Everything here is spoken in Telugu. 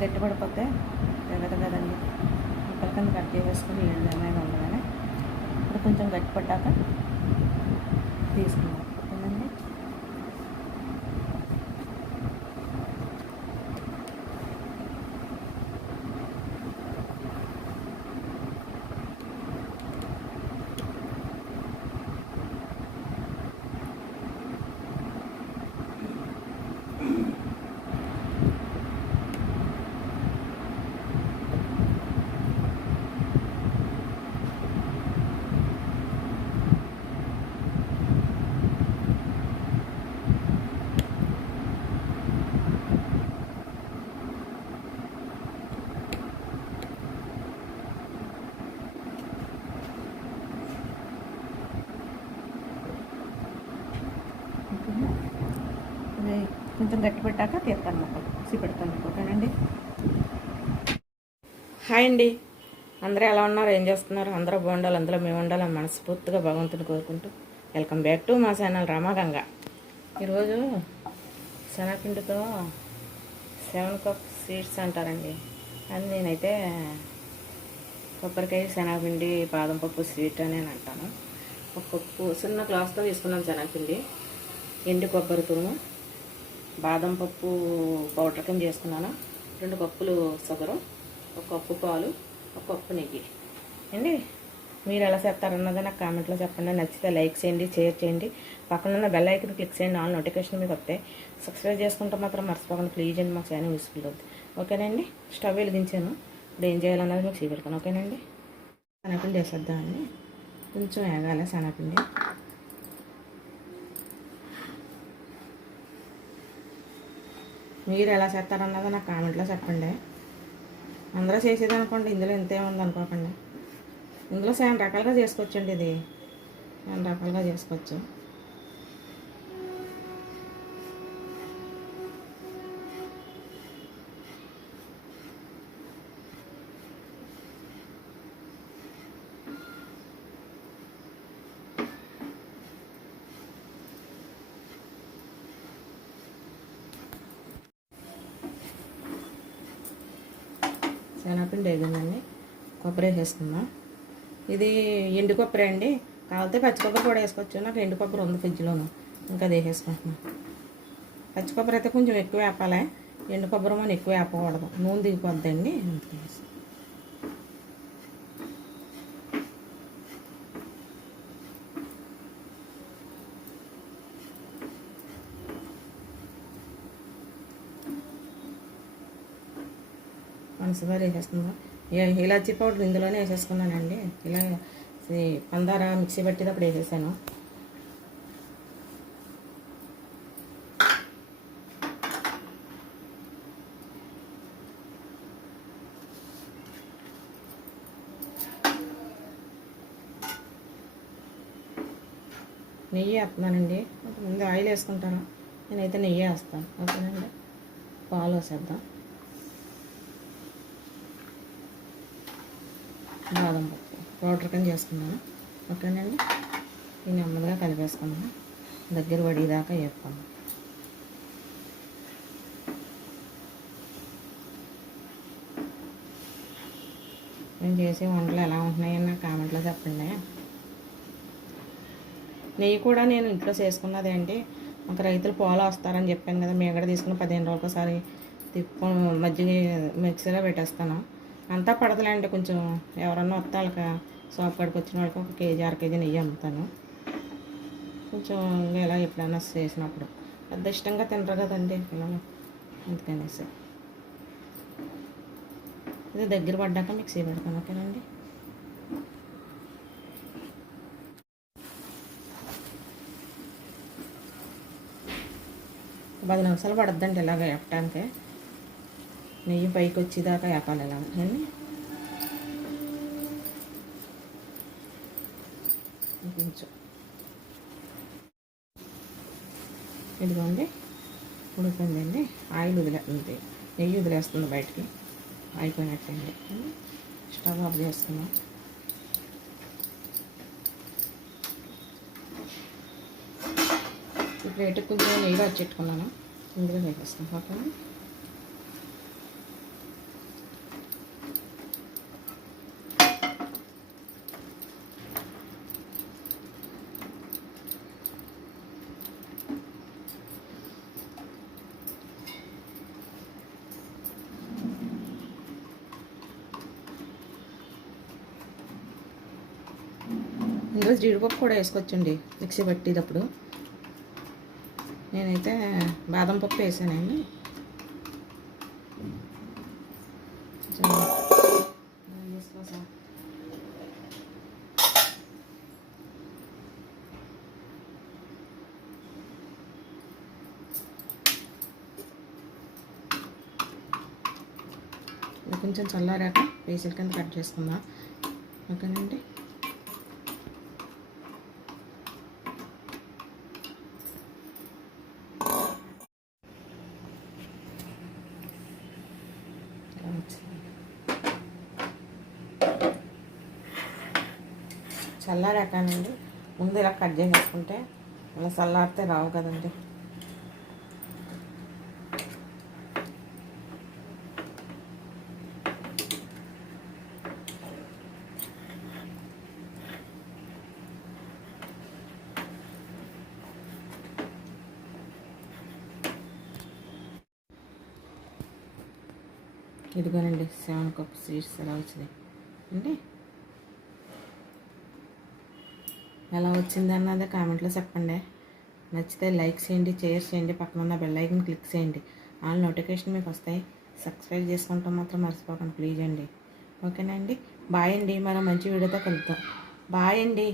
గట్టిపడిపోతే తెగదు కదండి. ముక్కల కింద కట్ చేసేసుకుని ఏళ్ళు ఏమైనా ఉండగానే ఇప్పుడు కొంచెం గట్టి పట్టాక తీసుకున్నాం. ఓకేనండి. కొంచెం గట్టి పెట్టాక తీస్తాను ముక్కలు పెడతాను. ఓకేనండి. హాయ్ అండి, అందరూ ఎలా ఉన్నారు, ఏం చేస్తున్నారు? అందరూ బాగుండాలి, అందులో మేము ఉండాలని మనస్ఫూర్తిగా భగవంతుని కోరుకుంటూ వెల్కమ్ బ్యాక్ టు మా ఛానల్ రమాగంగ. ఈరోజు శనగపిండితో 7 కప్ స్వీట్స్ అంటారండి. అది నేనైతే కొబ్బరికాయ శనగపిండి బాదం పప్పు స్వీట్ అని అంటాను. ఒక కప్పు చిన్న గ్లాస్తో తీసుకున్నాను శనగపిండి, ఎండు కొబ్బరి తురుము, బాదం పప్పు పౌడర్ కింద చేసుకున్నాను, 2 కప్పులు షుగరు, 1 కప్పు పాలు, 1 కప్పు నెయ్యి అండి. మీరు ఎలా చేస్తారన్నది నాకు కామెంట్లో చెప్పండి. నచ్చితే లైక్ చేయండి, షేర్ చేయండి, పక్కన ఉన్న బెల్ ఐకన్ క్లిక్ చేయండి, ఆల్ నోటిఫికేషన్ మీకు వస్తాయి. సబ్స్క్రైబ్ చేసుకుంటే మాత్రం మర్చిపోకండి ప్లీజ్ అండి, మా ఛానల్ యూస్ఫుల్ అవుతుంది. ఓకేనండి. స్టవ్ వెలిగించాను, ఇప్పుడు ఏం చేయాలన్నది మీకు చూపెడతాను. ఓకేనండి. శనగపిండి వేసేద్దామండి. కొంచెం వేగాలి శనగపిండి. మీరు ఎలా చేస్తారన్నది నాకు కామెంట్లో చెప్పండి. అందరూ చేసేది అనుకోండి, ఇందులో ఇంతేముంది అనుకోకండి. ఇందులో 7 రకాలుగా చేసుకోవచ్చండి. ఇది 7 రకాలుగా చేసుకోవచ్చు. శనగపిండి వేగిందండి, కొబ్బరి వేసేసుకుందాం. ఇది ఎండు కొబ్బరి అండి, కావాలంటే పచ్చి కొబ్బరి కూడా వేసుకోవచ్చు. నాకు ఎండు కొబ్బరి ఉంది ఫ్రిడ్జ్లోను, ఇంకా అది వేసేసుకుంటున్నాను. పచ్చి కొబ్బరి అయితే కొంచెం ఎక్కువ వేపాలి, ఎండు కొబ్బరి మనం ఎక్కువ వేపకూడదు, నూనె దిగిపోద్దండి. పంచదార వేసేసుకుందాం. ఇలాచీ పౌడర్ ఇందులోనే వేసేసుకున్నానండి. ఇలా పందార మిక్సీ పట్టేటప్పుడు వేసేసాను. నెయ్యి వేస్తున్నానండి. ముందు ఆయిల్ వేసుకుంటాను, నేనైతే నెయ్యి వేస్తాను. ఓకేనండి. పాలు వేసేద్దాం. బాదం పప్పు పౌడర్ కింద చేసుకున్నాను. ఓకేనండి. ఈ నెమ్మదిగా కలిపేసుకున్నాను, దగ్గర పడేదాకా వేపుకున్నాను. నేను చేసే వంటలు ఎలా ఉంటున్నాయని నాకు కామెంట్లో చెప్పండి. నెయ్యి కూడా నేను ఇంట్లో చేసుకున్నదే అండి. ఒక రైతులు పాలు వస్తారని చెప్పాను కదా, మేము కూడా తీసుకుని 15 రోజులు ఒకసారి మజ్జిగ మిక్సీలో పెట్టేస్తాను. అంతా పడతలేండి, కొంచెం ఎవరన్నా వస్తే వాళ్ళకి షాప్ కాడికి వచ్చిన వాళ్ళకి 1 కేజీ 1/2 కేజీ నెయ్యి అమ్ముతాను. కొంచెం ఇలా ఎప్పుడైనా చేసినప్పుడు పెద్ద ఇష్టంగా తినరు కదండి పిల్లలు, అందుకనేసి ఇది దగ్గర పడ్డాక మిక్సీ పెడతాను. ఓకేనండి. ఒక 10 నిమిషాలు పడద్దండి ఇలాగ వేపటానికి. నెయ్యి పైకి వచ్చేదాకా వేపాలి ఇలా అండి. కొంచెం ఇదిగోండి ఉడికిందండి. ఆయిల్ వదిలేస్తుంది, నెయ్యి వదిలేస్తుంది బయటికి, అయిపోయినట్టండి. స్టవ్ ఆఫ్ చేస్తున్నాం. ఈ ప్లేట్కి కొంచెం నెయ్యి వచ్చేట్టుకున్నాను, ఇందులో వేసేస్తాం. ఓకే. ఇందులో జీడిపప్పు కూడా వేసుకోవచ్చండి మిక్సీ పట్టేటప్పుడు. నేనైతే బాదం పప్పు వేసానండి. కొంచెం చల్లారాక పీసుల కింద కట్ చేసుకుందాం. ఓకేనండి. చల్లారాకానండి ముందు ఇలా కట్ చేసేసుకుంటే ఇలా చల్లారితే రావు కదండి. ఇదిగోనండి 7 కప్ సీడ్స్ ఎలా వచ్చినాయి అండి. ఎలా వచ్చింది అన్నది కామెంట్లో చెప్పండి. నచ్చితే లైక్ చేయండి, షేర్ చేయండి, పక్కన ఉన్న బెల్ ఐకాన్ క్లిక్ చేయండి. ఆల్ నోటిఫికేషన్ మీకు వస్తాయి. సబ్స్క్రైబ్ చేసుకుంటాం మాత్రం మర్చిపోకండి ప్లీజ్ అండి. ఓకేనండి. బాయ్ అండి. మనం మంచి వీడియోతో కలుద్దాం. బాయ్ అండి.